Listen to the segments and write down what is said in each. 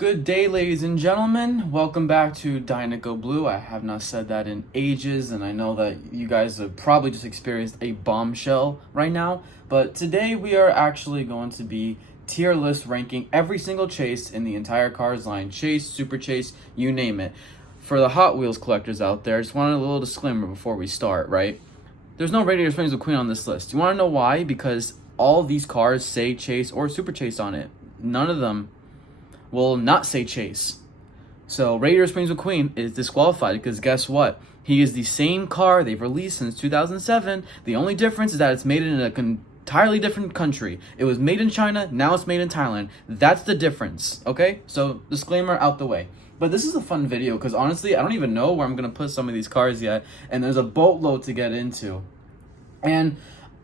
Good day, ladies and gentlemen. Welcome back to Dynaco Blue. I have not said that in ages, and I know that you guys have probably just experienced a bombshell right now. But today we are actually going to be tier list ranking every single chase in the entire Cars line. Chase, Super Chase, you name it. For the Hot Wheels collectors out there, just wanted a little disclaimer before we start, right? There's no Radiator Springs McQueen on this list. You want to know why? Because all these cars say Chase or Super Chase on it. None of them will not say Chase. So Radiator Springs McQueen is disqualified because guess what? He is the same car they've released since 2007. The only difference is that it's made in an entirely different country. It was made in China, now it's made in Thailand. That's the difference, okay? So disclaimer out the way. But this is a fun video because honestly, I don't even know where I'm going to put some of these cars yet. And there's a boatload to get into. And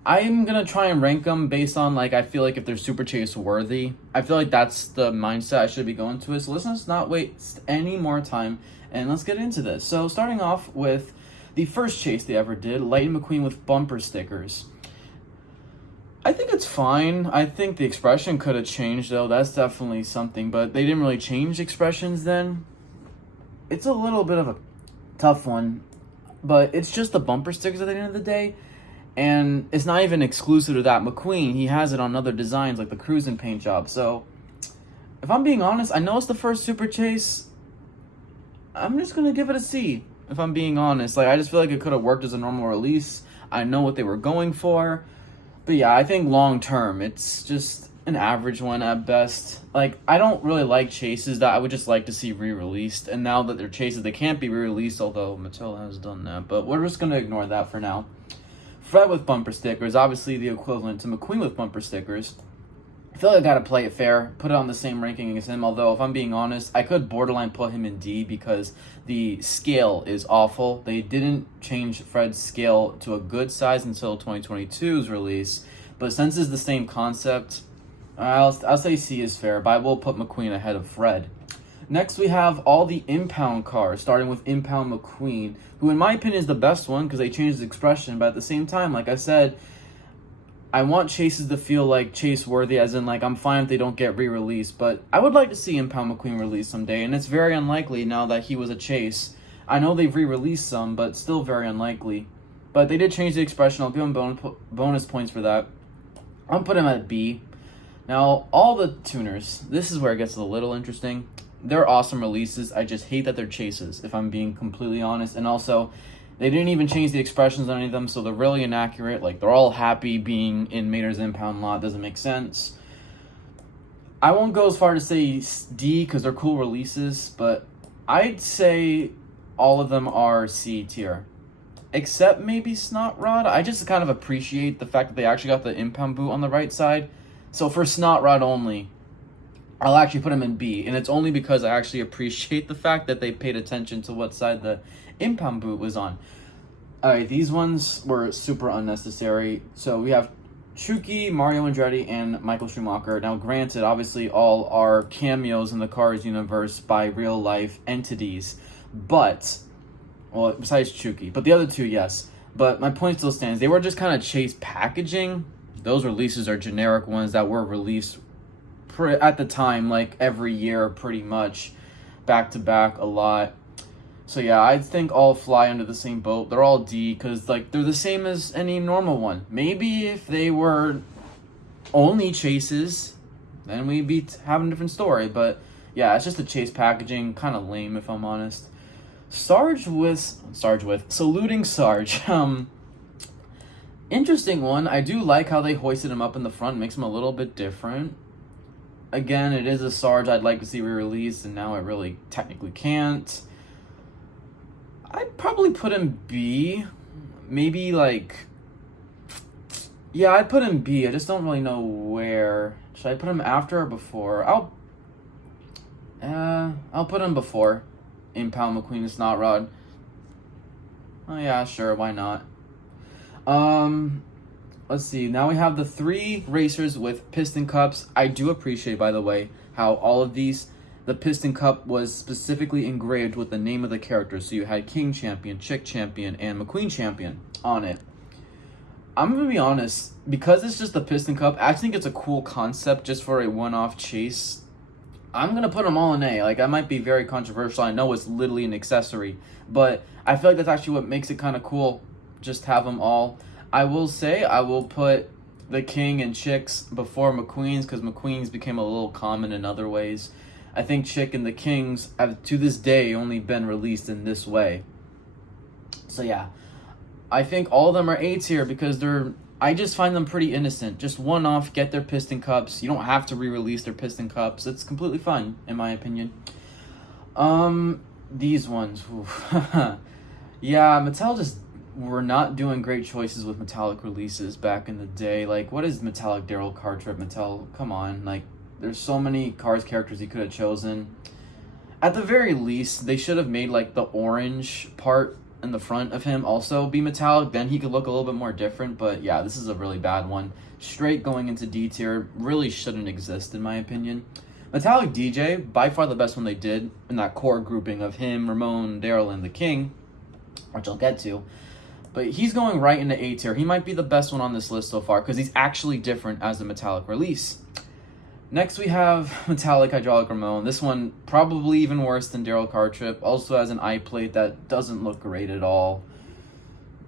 I'm going to try and rank them based on, I feel like if they're Super Chase worthy. I feel like that's the mindset I should be going to it. So let's not waste any more time and let's get into this. So starting off with the first chase they ever did, Lightning McQueen with bumper stickers. I think it's fine. I think the expression could have changed, though. That's definitely something. But they didn't really change expressions then. It's a little bit of a tough one. But it's just the bumper stickers at the end of the day. And it's not even exclusive to that McQueen. He has it on other designs like the cruising paint job. So, if I'm being honest, I know it's the first Super Chase. I'm just going to give it a C, if I'm being honest. I just feel like it could have worked as a normal release. I know what they were going for. But yeah, I think long term, it's just an average one at best. I don't really like chases that I would just like to see re-released. And now that they're chases, they can't be re-released, although Mattel has done that. But we're just going to ignore that for now. Fred with bumper stickers, obviously the equivalent to McQueen with bumper stickers. I feel like I gotta play it fair, put it on the same ranking as him, although if I'm being honest, I could borderline put him in D because the scale is awful. They didn't change Fred's scale to a good size until 2022's release, but since it's the same concept, I'll say C is fair, but I will put McQueen ahead of Fred. Next, we have all the impound cars, starting with Impound McQueen, who in my opinion is the best one because they changed the expression, but at the same time, like I said, I want chases to feel like chase-worthy, as in, I'm fine if they don't get re-released, but I would like to see Impound McQueen released someday, and it's very unlikely now that he was a chase. I know they've re-released some, but still very unlikely. But they did change the expression. I'll give him bonus points for that. I'll put him at B. Now, all the tuners, this is where it gets a little interesting. They're awesome releases. I just hate that they're chases, if I'm being completely honest. And also, they didn't even change the expressions on any of them, so they're really inaccurate. They're all happy being in Mater's impound lot. Doesn't make sense. I won't go as far to say D because they're cool releases, but I'd say all of them are C tier. Except maybe Snot Rod. I just kind of appreciate the fact that they actually got the impound boot on the right side. So for Snot Rod only, I'll actually put him in B, and it's only because I actually appreciate the fact that they paid attention to what side the impound boot was on. Alright, these ones were super unnecessary. So we have Chucky, Mario Andretti, and Michael Schumacher. Now granted, obviously all are cameos in the Cars universe by real-life entities, but, well, besides Chucky, but the other two, yes. But my point still stands. They were just kind of chase packaging. Those releases are generic ones that were released at the time, every year pretty much, back to back a lot. So yeah, I think all fly under the same boat. They're all D because they're the same as any normal one. Maybe if they were only chases, then we'd be having a different story. But yeah, it's just the chase packaging, kind of lame if I'm honest. Saluting Sarge. Interesting one. I do like how they hoisted him up in the front, makes him a little bit different. Again, it is a Sarge I'd like to see re-released, and now it really technically can't. I'd probably put him B. Maybe yeah, I'd put him B. I just don't really know where. Should I put him after or before? I'll put him before Impound McQueen and Snot Rod. Oh yeah, sure, why not? Let's see. Now we have the 3 racers with piston cups. I do appreciate, by the way, how all of these, the piston cup was specifically engraved with the name of the character. So you had King Champion, Chick Champion, and McQueen Champion on it. I'm going to be honest, because it's just the piston cup, I think it's a cool concept just for a one-off chase. I'm going to put them all in A. Like, I might be very controversial. I know it's literally an accessory, but I feel like that's actually what makes it kind of cool. Just have them all. I will say I will put the King and Chicks before McQueen's because McQueen's became a little common in other ways. I think Chick and the Kings have, to this day, only been released in this way. So, yeah. I think all of them are A tier because I just find them pretty innocent. Just one off, get their piston cups. You don't have to re-release their piston cups. It's completely fun, in my opinion. These ones. Yeah, Mattel just were not doing great choices with metallic releases back in the day. Like, what is metallic Daryl car trip? Mattel, come on. Like, there's so many Cars characters you could have chosen. At the very least, they should have made, like, the orange part in the front of him also be metallic, then he could look a little bit more different. But yeah, this is a really bad one. Straight going into D tier, really shouldn't exist in my opinion. Metallic DJ, by far the best one they did in that core grouping of him, Ramon, Daryl, and the King, which I'll get to. But he's going right into A tier. He might be the best one on this list so far because he's actually different as a metallic release. Next we have Metallic Hydraulic Ramon. This one probably even worse than Daryl Car Trip. Also has an eye plate that doesn't look great at all.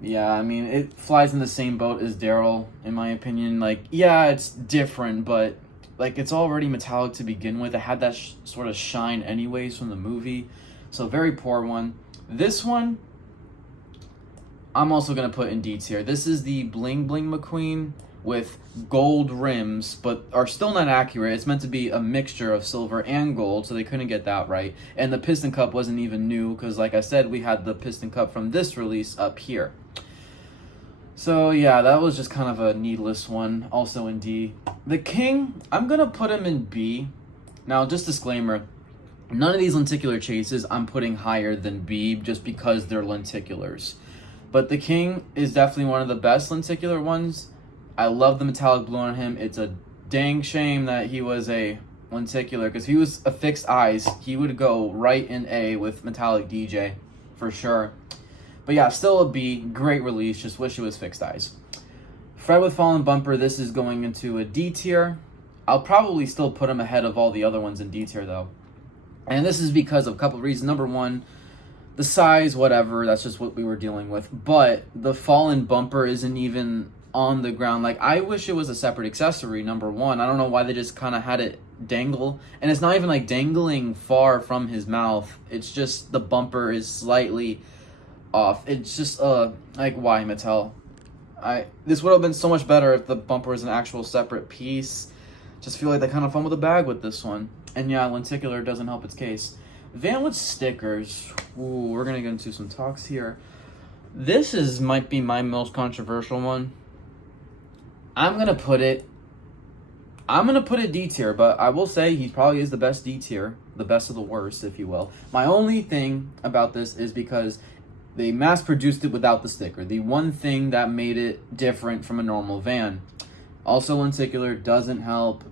Yeah, I mean, it flies in the same boat as Daryl, in my opinion. Like, yeah, it's different, but like it's already metallic to begin with. It had that sort of shine anyways from the movie. So very poor one. This one, I'm also going to put in D tier. This is the Bling Bling McQueen with gold rims, but are still not accurate. It's meant to be a mixture of silver and gold, so they couldn't get that right. And the piston cup wasn't even new, because like I said, we had the piston cup from this release up here. So yeah, that was just kind of a needless one, also in D. The King, I'm going to put him in B. Now, just disclaimer, none of these lenticular chases I'm putting higher than B, just because they're lenticulars. But the King is definitely one of the best lenticular ones. I love the metallic blue on him. It's a dang shame that he was a lenticular, because if he was a fixed eyes, he would go right in A with metallic DJ, for sure. But yeah, still a B. Great release. Just wish it was fixed eyes. Fred with fallen bumper. This is going into a D tier. I'll probably still put him ahead of all the other ones in D tier, though. And this is because of a couple of reasons. Number one, the size, whatever. That's just what we were dealing with. But the fallen bumper isn't even on the ground. Like, I wish it was a separate accessory, number one. I don't know why they just kind of had it dangle. And it's not even like dangling far from his mouth. It's just the bumper is slightly off. It's just like, why, Mattel? This would have been so much better if the bumper was an actual separate piece. Just feel like they kind of fumbled the bag with this one. And yeah, lenticular doesn't help its case. Van with stickers. Ooh, we're gonna get into some talks here. This might be my most controversial one. I'm gonna put it D tier, but I will say he probably is the best D tier, the best of the worst, if you will. My only thing about this is because they mass produced it without the sticker. The one thing that made it different from a normal van. Also, lenticular doesn't help.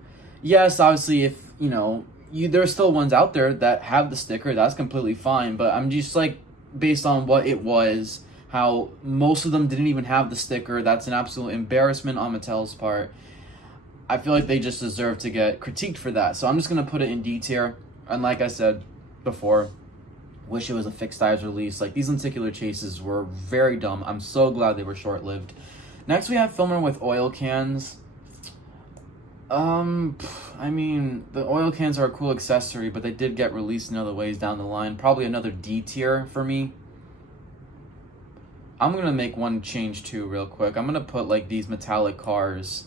Yes, obviously, if there's still ones out there that have the sticker, that's completely fine. But I'm just like, based on what it was, how most of them didn't even have the sticker. That's an absolute embarrassment on Mattel's part. I feel like they just deserve to get critiqued for that. So I'm just going to put it in D tier. And like I said before, wish it was a fixed eyes release. Like, these lenticular chases were very dumb. I'm so glad they were short-lived. Next, we have Filmer with oil cans. I mean, the oil cans are a cool accessory, but they did get released in other ways down the line. Probably another D tier for me. I'm going to make one change too real quick. I'm going to put like these metallic cars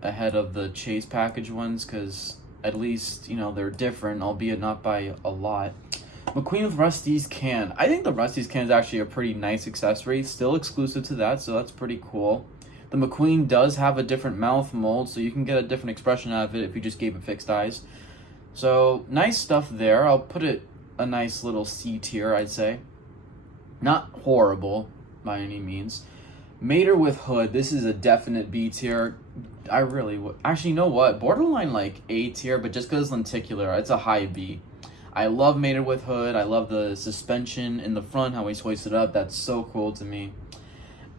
ahead of the chase package ones, because at least, they're different, albeit not by a lot. McQueen with Rusty's can. I think the Rusty's can is actually a pretty nice accessory. Still exclusive to that, so that's pretty cool. The McQueen does have a different mouth mold, so you can get a different expression out of it if you just gave it fixed eyes. So, nice stuff there. I'll put it a nice little C tier, I'd say. Not horrible by any means. Mater with hood. This is a definite B tier. I really would. Actually, you know what? Borderline like A tier, but just because it's lenticular, it's a high B. I love Mater with hood. I love the suspension in the front, how he's hoisted up. That's so cool to me.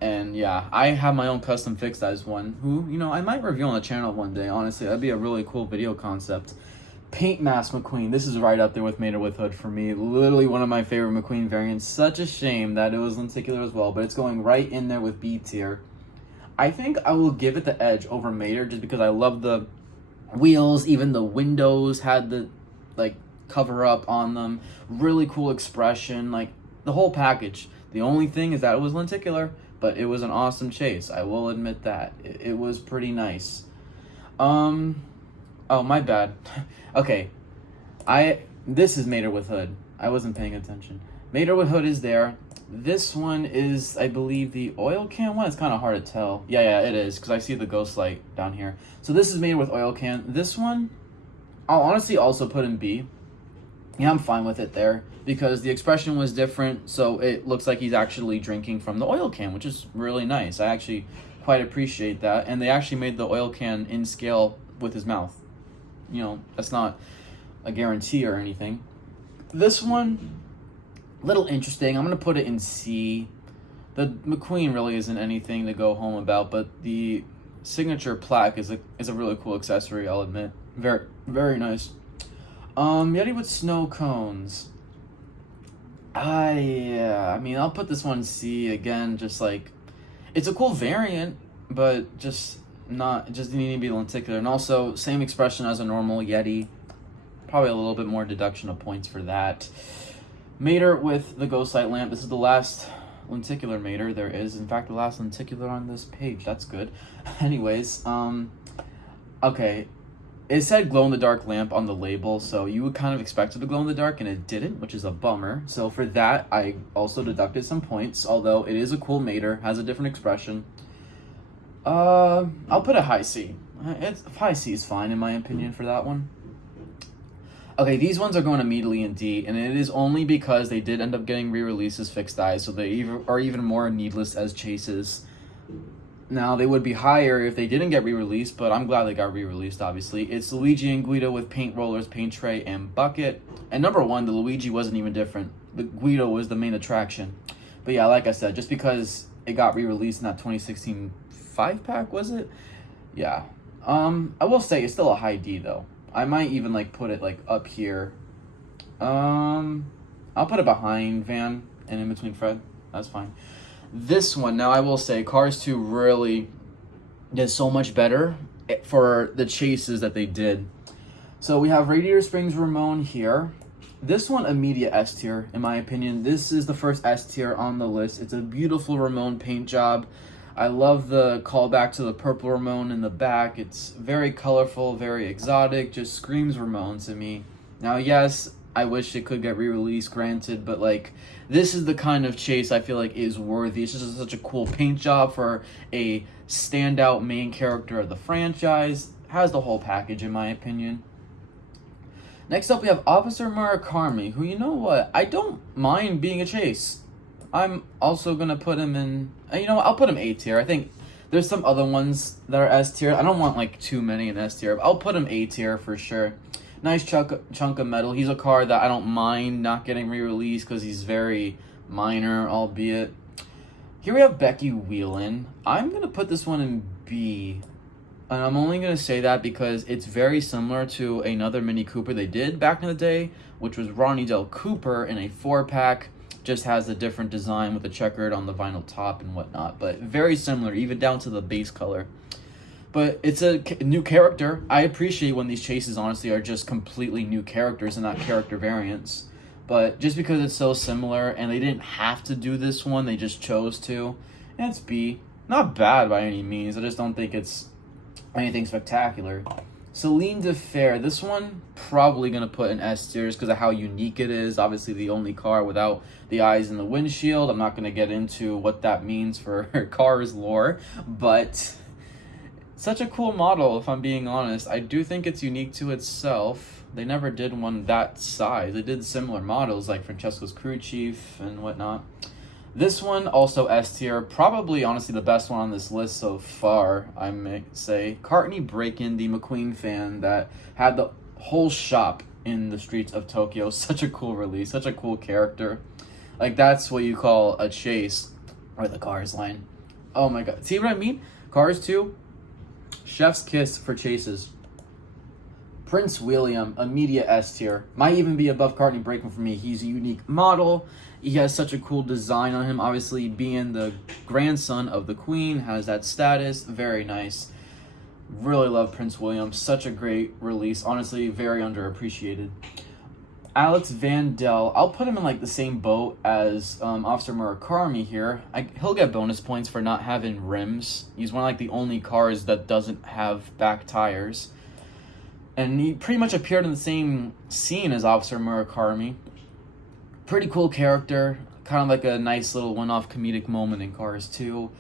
And yeah, I have my own custom fixed eyes one, who, I might review on the channel one day, honestly. That'd be a really cool video concept. Paint Mask McQueen. This is right up there with Mater with Hood for me. Literally one of my favorite McQueen variants. Such a shame that it was lenticular as well, but it's going right in there with B tier. I think I will give it the edge over Mater just because I love the wheels. Even the windows had the like cover up on them. Really cool expression. Like the whole package. The only thing is that it was lenticular, but it was an awesome chase. I will admit that. It was pretty nice. Oh, my bad. Okay. This is Mater with Hood. I wasn't paying attention. Mater with Hood is there. This one is, I believe, the oil can one. It's kind of hard to tell. Yeah, it is, because I see the ghost light down here. So this is Mater with oil can. This one, I'll honestly also put in B. Yeah, I'm fine with it there, because the expression was different, so it looks like he's actually drinking from the oil can, which is really nice. I actually quite appreciate that. And they actually made the oil can in scale with his mouth. You know, that's not a guarantee or anything. This one, little interesting. I'm going to put it in C. The McQueen really isn't anything to go home about, but the signature plaque is a really cool accessory, I'll admit. Very, very nice. Yeti with snow cones. I mean, I'll put this one C again, just like, it's a cool variant, but just need to be lenticular. And also, same expression as a normal Yeti. Probably a little bit more deduction of points for that. Mater with the ghost light lamp. This is the last lenticular Mater there is. In fact, the last lenticular on this page. That's good. Anyways, okay. It said glow-in-the-dark lamp on the label, so you would kind of expect it to glow in the dark, and it didn't, which is a bummer. So for that, I also deducted some points, although it is a cool Mater, has a different expression. I'll put a high C. High C is fine, in my opinion, for that one. Okay, these ones are going immediately in D, and it is only because they did end up getting re-released as fixed eyes, so they are even more needless as chases. Now, they would be higher if they didn't get re-released, but I'm glad they got re-released, obviously. It's Luigi and Guido with paint rollers, paint tray, and bucket. And number one, the Luigi wasn't even different. The Guido was the main attraction. But yeah, like I said, just because it got re-released in that 2016 5-pack, was it? Yeah. I will say it's still a high D, though. I might even, like, put it, like, up here. I'll put it behind Van and in between Fred. That's fine. This one, now I will say, Cars 2 really did so much better for the chases that they did. So we have Radiator Springs Ramon here. This one, immediate S tier, in my opinion. This is the first S tier on the list. It's a beautiful Ramon paint job. I love the callback to the purple Ramon in the back. It's very colorful, very exotic, just screams Ramon to me. Now, yes, I wish it could get re-released, granted, but like, this is the kind of chase I feel like is worthy. It's just such a cool paint job for a standout main character of the franchise. Has the whole package, in my opinion. Next up, we have Officer Murakami, who, you know what, I don't mind being a chase. I'm also going to put him in, you know, I'll put him A tier. I think there's some other ones that are S tier. I don't want like too many in S tier, but I'll put him A tier for sure. Nice chunk of metal. He's a car that I don't mind not getting re-released because he's very minor, albeit. Here we have Becky Whelan. I'm going to put this one in B. And I'm only going to say that because it's very similar to another Mini Cooper they did back in the day, which was Ronnie Del Cooper in a 4-pack. Just has a different design with the checkered on the vinyl top and whatnot. But very similar, even down to the base color. But it's a new character. I appreciate when these chases, honestly, are just completely new characters and not character variants. But just because it's so similar, and they didn't have to do this one, they just chose to. And it's B. Not bad by any means. I just don't think it's anything spectacular. Celine de Fer. This one, probably going to put in S tier because of how unique it is. Obviously, the only car without the eyes in the windshield. I'm not going to get into what that means for Cars lore. But such a cool model, if I'm being honest. I do think it's unique to itself. They never did one that size. They did similar models like Francesco's Crew Chief and whatnot. This one, also S tier. Probably, honestly, the best one on this list so far, I may say. Courtney Braken, the McQueen fan that had the whole shop in the streets of Tokyo. Such a cool release. Such a cool character. Like, that's what you call a chase. Or the Cars line. Oh my god. See what I mean? Cars 2, chef's kiss for chases. Prince William, immediate S tier. Might even be above Cartney Brakeman for me. He's a unique model. He has such a cool design on him. Obviously, being the grandson of the Queen, has that status. Very nice. Really love Prince William. Such a great release. Honestly, very underappreciated. Alex Van Dell, I'll put him in like the same boat as Officer Murakami here. He'll get bonus points for not having rims. He's one of like the only cars that doesn't have back tires. And he pretty much appeared in the same scene as Officer Murakami. Pretty cool character. Kind of like a nice little one-off comedic moment in Cars 2.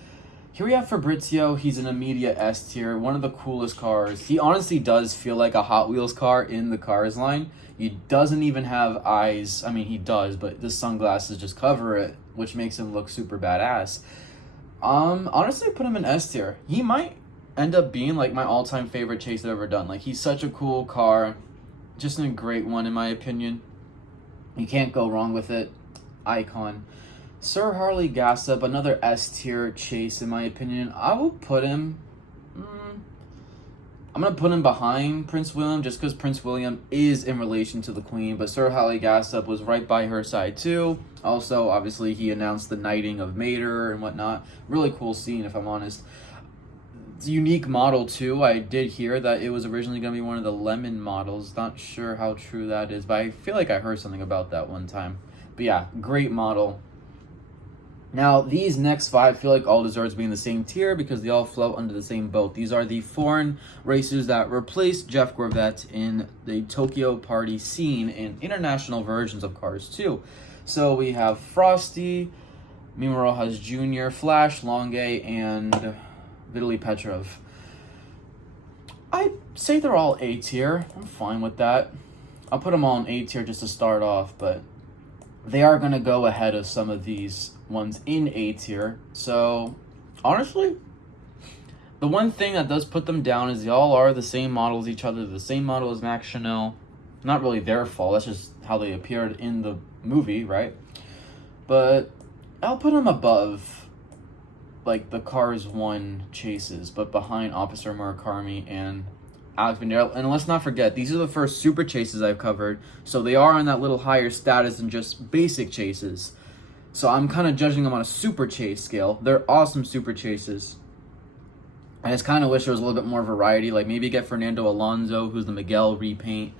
Here we have Fabrizio. He's an immediate S tier. One of the coolest cars. He honestly does feel like a Hot Wheels car in the Cars line. He doesn't even have eyes. I mean, he does, but the sunglasses just cover it, which makes him look super badass. Honestly, put him in S tier. He might end up being like my all-time favorite chase I've ever done. Like, he's such a cool car. Just a great one, in my opinion. You can't go wrong with it. Icon. Sir Harley Gassop, another S tier chase, in my opinion. I will put him... I'm going to put him behind Prince William just because Prince William is in relation to the Queen, but Sir Harley Gassop was right by her side too. Also, obviously, he announced the knighting of Mater and whatnot. Really cool scene, if I'm honest. It's a unique model too. I did hear that it was originally going to be one of the Lemon models. Not sure how true that is, but I feel like I heard something about that one time. But yeah, great model. Now, these next 5 feel like all deserve to be in the same tier because they all float under the same boat. These are the foreign racers that replaced Jeff Gorvette in the Tokyo Party scene in international versions of Cars 2. So we have Frosty, Mimo Rojas Jr., Flash, Longe, and Vitaly Petrov. I'd say they're all A tier. I'm fine with that. I'll put them all in A tier just to start off, but they are going to go ahead of some of these ones in A tier. So, honestly, the one thing that does put them down is they all are the same model as each other, the same model as Max Chanel. Not really their fault, that's just how they appeared in the movie, right? But I'll put them above, like, the Cars 1 chases, but behind Officer Murakami and Alex Van Dell. And let's not forget, these are the first super chases I've covered, so they are on that little higher status than just basic chases. So I'm kind of judging them on a super chase scale. They're awesome super chases. I just kind of wish there was a little bit more variety, like maybe get Fernando Alonso, who's the Miguel repaint.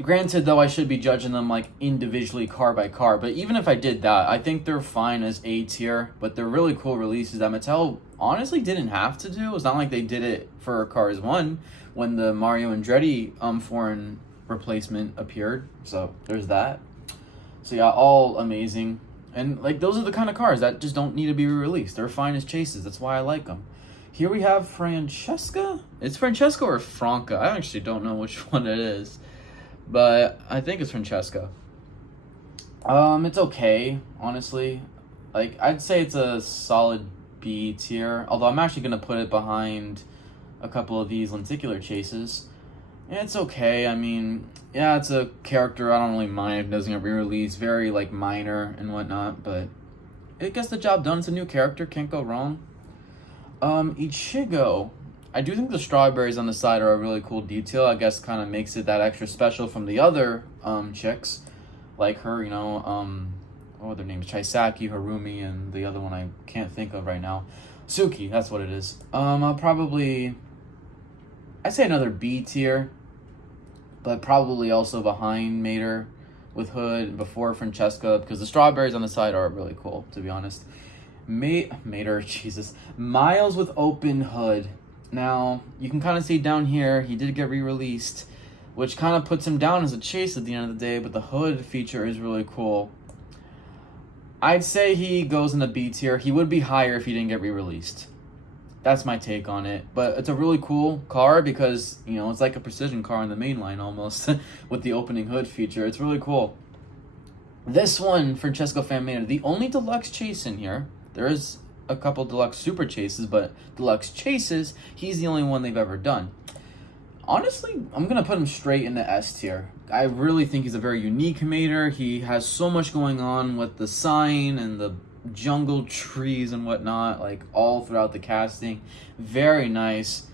Granted, though, I should be judging them like individually car by car, but even if I did that, I think they're fine as A tier, but they're really cool releases that Mattel honestly didn't have to do. It's not like they did it for Cars 1 when the Mario Andretti foreign replacement appeared, so there's that. So yeah, all amazing. And like those are the kind of cars that just don't need to be re-released. They're fine as chases. That's why I like them. Here we have Francesca. It's Francesca or Franca. I actually don't know which one it is, but I think it's Francesca. It's okay, honestly. Like, I'd say it's a solid B tier, although I'm actually gonna put it behind a couple of these lenticular chases. Yeah, it's okay. I mean, yeah, it's a character I don't really mind if it doesn't get re-released. Very, like, minor and whatnot, but it gets the job done. It's a new character. Can't go wrong. Ichigo. I do think the strawberries on the side are a really cool detail. I guess kind of makes it that extra special from the other chicks. Like her, you know, what are their names? Chisaki, Harumi, and the other one I can't think of right now. Suki, that's what it is. I'd say another B tier, but probably also behind Mater with Hood, before Francesca, because the strawberries on the side are really cool, to be honest. Mater, Jesus. Miles with open hood. Now, you can kind of see down here, he did get re-released, which kind of puts him down as a chase at the end of the day, but the hood feature is really cool. I'd say he goes in the B tier. He would be higher if he didn't get re-released. That's my take on it. But it's a really cool car because, you know, it's like a precision car in the main line almost with the opening hood feature. It's really cool. This one, Francesco Famina, the only deluxe chase in here. There is a couple deluxe super chases, but deluxe chases, he's the only one they've ever done. Honestly, I'm going to put him straight in the S tier. I really think he's a very unique Mater. He has so much going on with the sign and the jungle trees and whatnot, like all throughout the casting. Very nice.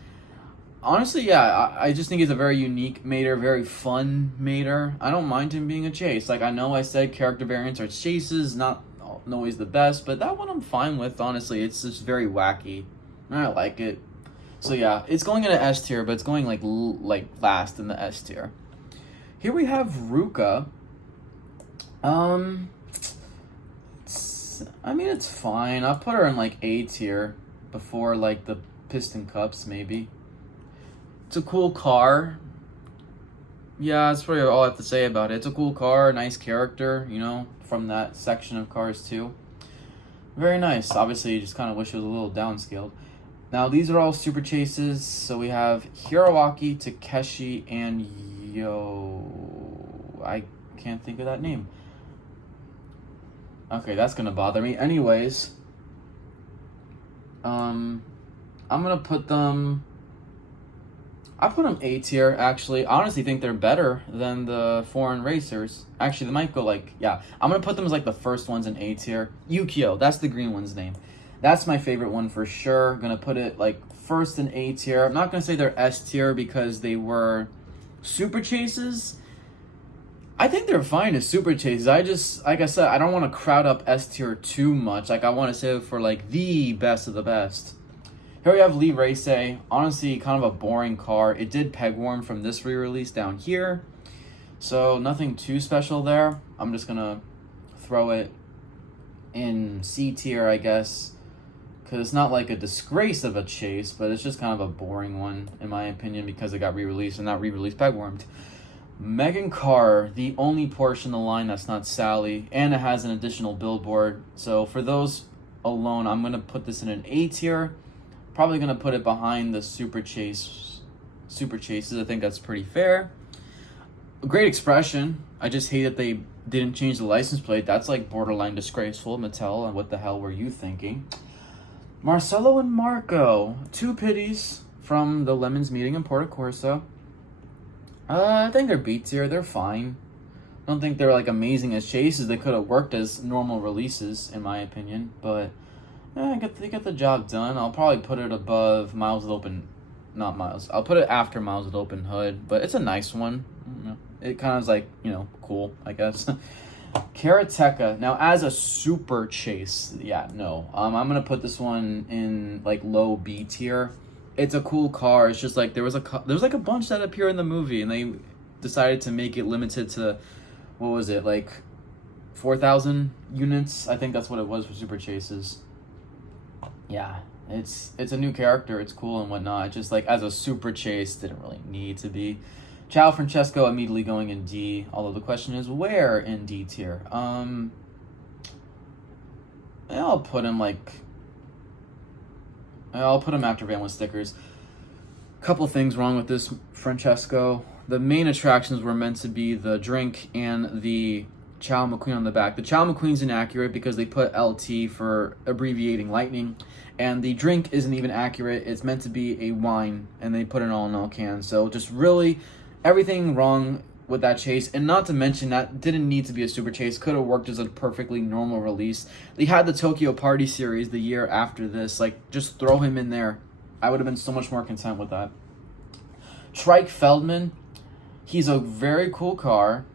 Honestly, yeah, I just think he's a very unique mater, very fun mater. I don't mind him being a chase. Like, I know I said character variants are chases, not always the best, but that one I'm fine with, honestly. It's just very wacky. I like it. So yeah, it's going in an S tier, but it's going like last in the S tier. Here we have Ruka. It's fine. I'll put her in like A tier before like the Piston Cups, maybe. It's a cool car. Yeah, that's probably all I have to say about it. It's a cool car, nice character, from that section of cars too. Very nice. Obviously, you just kind of wish it was a little downscaled. Now, these are all super chases. So we have Hiroaki, Takeshi, and I can't think of that name. Okay, that's gonna bother me. Anyways, I'm gonna put them. I put them A tier. Actually, I honestly think they're better than the foreign racers. Actually, they might go I'm gonna put them as like the first ones in A tier. Yukio, that's the green one's name. That's my favorite one for sure. Gonna put it like first in A tier. I'm not gonna say they're S tier because they were super chases. I think they're fine as super chases. I just, like I said, I don't want to crowd up S tier too much. Like, I want to save it for like the best of the best. Here we have Lee Race. Honestly, kind of a boring car. It did peg warm from this re-release down here. So nothing too special there. I'm just gonna throw it in C tier, I guess. Because it's not like a disgrace of a chase, but it's just kind of a boring one, in my opinion, because it got re-released and not re-released peg warmed. Megan Carr, the only Porsche in the line that's not Sally, and it has an additional billboard. So for those alone, I'm going to put this in an A tier. Probably going to put it behind the super chases. I think that's pretty fair. Great expression. I just hate that they didn't change the license plate. That's like borderline disgraceful. Mattel, and what the hell were you thinking? Marcelo and Marco, two pities from the Lemons meeting in Porto Corso. I think they're B tier. They're fine. I don't think they're like amazing as chases. They could have worked as normal releases, in my opinion. But they get the job done. I'll probably put it above Miles with Open, not Miles. I'll put it after Miles with Open Hood. But it's a nice one. It kind of is like cool, I guess. Karateka. Now, as a super chase, no. I'm gonna put this one in like low B tier. It's a cool car. It's just like there was like a bunch that appear in the movie, and they decided to make it limited to, what was it, like 4,000 units? I think that's what it was for super chases. Yeah, it's a new character. It's cool and whatnot. Just like as a super chase, didn't really need to be. Ciao Francesco immediately going in D. Although the question is where in D tier. I'll put him after Van with stickers. Couple things wrong with this Francesco. The main attractions were meant to be the drink and the Chow McQueen on the back. The Chow McQueen's inaccurate because they put LT for abbreviating lightning. And the drink isn't even accurate. It's meant to be a wine, and they put it all in all cans. So just really everything wrong with that chase. And not to mention that didn't need to be a super chase. Could have worked as a perfectly normal release. They had the Tokyo Party series the year after this. Like, just throw him in there. I would have been so much more content with that. Trike Feldman. He's a very cool car.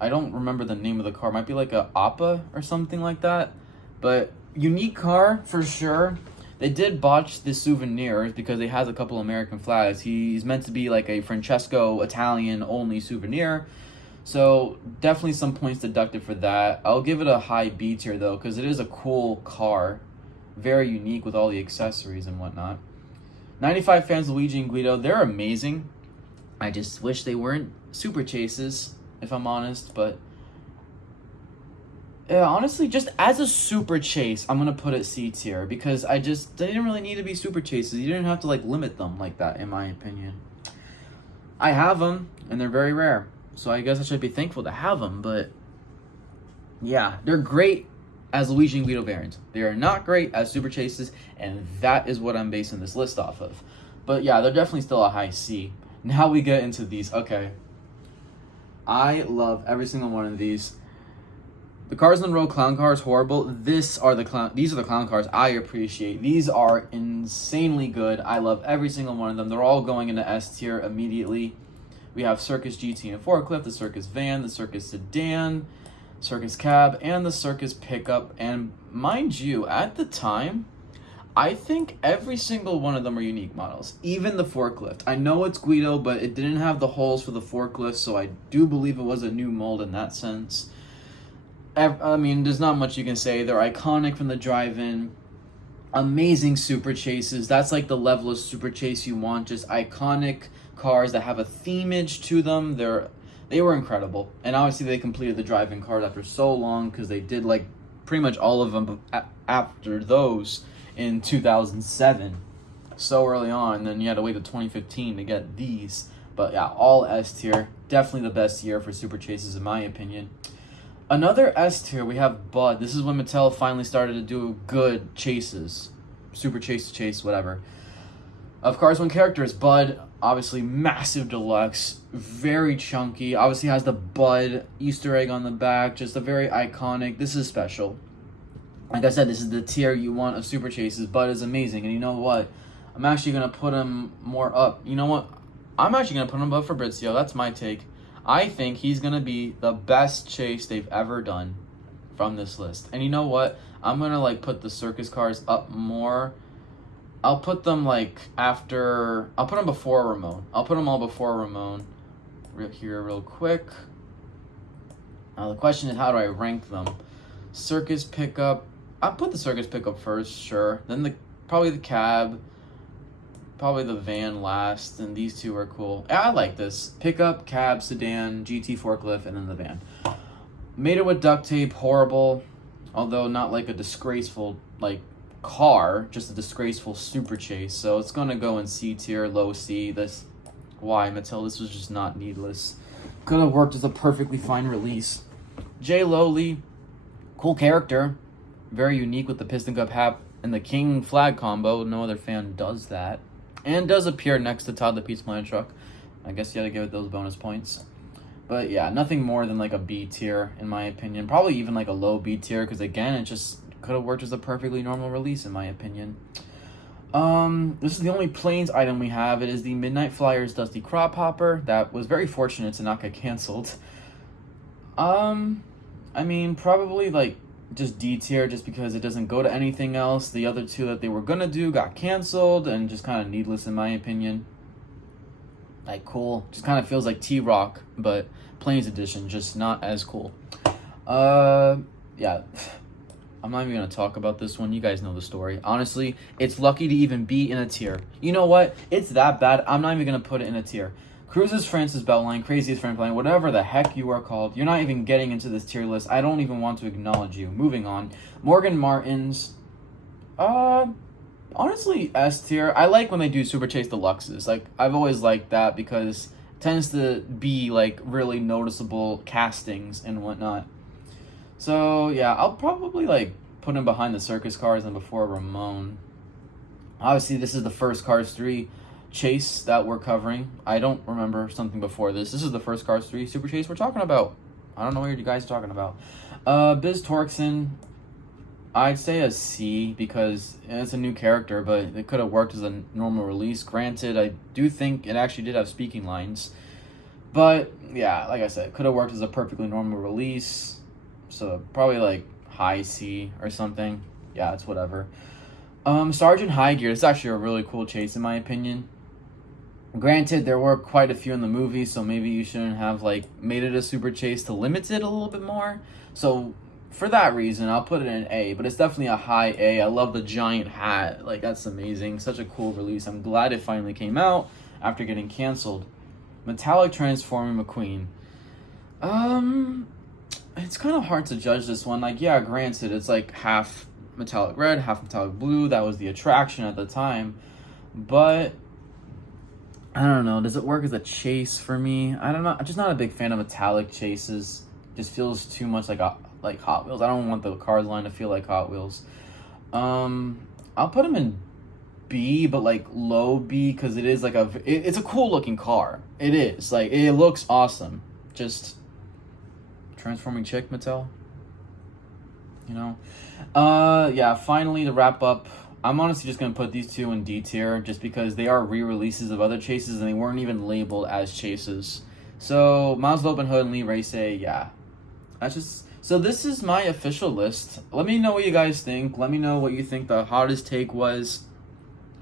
I don't remember the name of the car. It might be like a Appa or something like that. But unique car for sure. They did botch the souvenirs because it has a couple American flags. He's meant to be like a Francesco Italian only souvenir. So definitely some points deducted for that. I'll give it a high B tier though, because it is a cool car. Very unique with all the accessories and whatnot. 95 fans Luigi and Guido, they're amazing. I just wish they weren't super chases, if I'm honest, but yeah, honestly, just as a super chase, I'm gonna put it C tier because they didn't really need to be super chases. You didn't have to like limit them like that, in my opinion. I have them, and they're very rare, so I guess I should be thankful to have them. But yeah, they're great as Luigi and Guido variants. They are not great as super chases, and that is what I'm basing this list off of. But yeah, they're definitely still a high C. Now we get into these. Okay, I love every single one of these. The Cars in the Row clown cars, horrible. These are the clown cars I appreciate. These are insanely good. I love every single one of them. They're all going into S tier immediately. We have Circus GT and Forklift, the Circus Van, the Circus Sedan, Circus Cab, and the Circus Pickup. And mind you, at the time, I think every single one of them are unique models. Even the Forklift. I know it's Guido, but it didn't have the holes for the forklift, so I do believe it was a new mold in that sense. I mean, there's not much you can say. They're iconic from the drive-in. Amazing super chases. That's like the level of super chase you want. Just iconic cars that have a themage to them. They were incredible. And obviously they completed the drive-in cars after so long because they did like pretty much all of them after those in 2007. So early on. And then you had to wait to 2015 to get these. But yeah, all S tier. Definitely the best year for super chases in my opinion. Another S tier, we have Bud. This is when Mattel finally started to do good chases. Super chase to chase, whatever. Of Cars 1 characters, Bud, obviously massive deluxe, very chunky. Obviously has the Bud Easter egg on the back, just a very iconic. This is special. Like I said, this is the tier you want of super chases. Bud is amazing. And you know what? I'm actually going to put him more up. You know what? I'm actually going to put him above Fabrizio. That's my take. I think he's going to be the best chase they've ever done from this list. And you know what? I'm going to like put the circus cars up more. I'll put them like after... I'll put them before Ramon. I'll put them all before Ramon. Here real quick. Now the question is, how do I rank them? Circus Pickup. I'll put the Circus Pickup first, sure. Then probably the Cab. Probably the Van last, and these two are cool. I like this. Pickup, Cab, Sedan, GT Forklift, and then the Van. Made it with duct tape, horrible. Although not like a disgraceful like car, just a disgraceful super chase. So it's gonna go in C tier, low C. Why, Mattel, this was just not needless. Could have worked as a perfectly fine release. J. Lowly, cool character. Very unique with the Piston Cup hat and the King flag combo. No other fan does that. And does appear next to Todd the Pizza Planet truck. I guess you gotta give it those bonus points. But yeah, nothing more than like a B tier in my opinion. Probably even like a low B tier because again, it just could have worked as a perfectly normal release in my opinion. This is the only Planes item we have. It is the Midnight Flyers Dusty Crop Hopper. That was very fortunate to not get canceled. I mean, probably like just D tier just because it doesn't go to anything else. The other two that they were gonna do got canceled and just kind of needless in my opinion. Like cool, just kind of feels like T-Rock, but Planes edition, just not as cool. Yeah, I'm not even gonna talk about this one. You guys know the story. Honestly, it's lucky to even be in a tier. You know what? It's that bad. I'm not even gonna put it in a tier. Cruises Francis Beltline, Craziest Friend Plane, whatever the heck you are called. You're not even getting into this tier list. I don't even want to acknowledge you. Moving on. Morgan Martin's, honestly, S tier. I like when they do Super Chase Deluxes. Like, I've always liked that because it tends to be, like, really noticeable castings and whatnot. So, yeah, I'll probably, like, put him behind the circus cars and before Ramon. Obviously, this is the first Cars 3 chase that we're covering. I don't remember something before this. This is the first Cars 3 Super Chase we're talking about. I don't know what you guys are talking about. Biz Torkson, I'd say a C because it's a new character, but it could have worked as a normal release. Granted, I do think it actually did have speaking lines. But, yeah, like I said, it could have worked as a perfectly normal release. So, probably, like, high C or something. Yeah, it's whatever. Sergeant High Gear, it's actually a really cool chase in my opinion. Granted, there were quite a few in the movie, so maybe you shouldn't have, like, made it a super chase to limit it a little bit more. So, for that reason, I'll put it in A, but it's definitely a high A. I love the giant hat. Like, that's amazing. Such a cool release. I'm glad it finally came out after getting canceled. Metallic Transforming McQueen. It's kind of hard to judge this one. Like, yeah, granted, it's, like, half metallic red, half metallic blue. That was the attraction at the time. But I don't know. Does it work as a chase for me? I don't know. I'm just not a big fan of metallic chases. Just feels too much like Hot Wheels. I don't want the Cars line to feel like Hot Wheels. I'll put them in B, but like low B because it is like it's a cool looking car. It is like it looks awesome. Just transforming chick, Mattel. you know. Yeah, finally to wrap up, I'm honestly just gonna put these two in D tier just because they are re-releases of other chases and they weren't even labeled as chases. So Miles Open Hood and Lee Race A, yeah. That's just so this is my official list. Let me know what you guys think. Let me know what you think the hottest take was.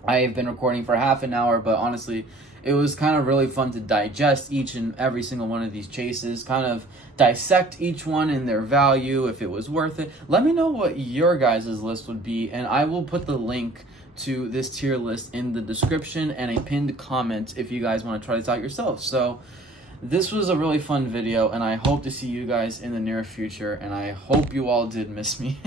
I've been recording for half an hour, but honestly, it was kind of really fun to digest each and every single one of these chases, kind of dissect each one and their value, if it was worth it. Let me know what your guys' list would be, and I will put the link to this tier list in the description and a pinned comment if you guys want to try this out yourselves. So this was a really fun video, and I hope to see you guys in the near future, and I hope you all did miss me.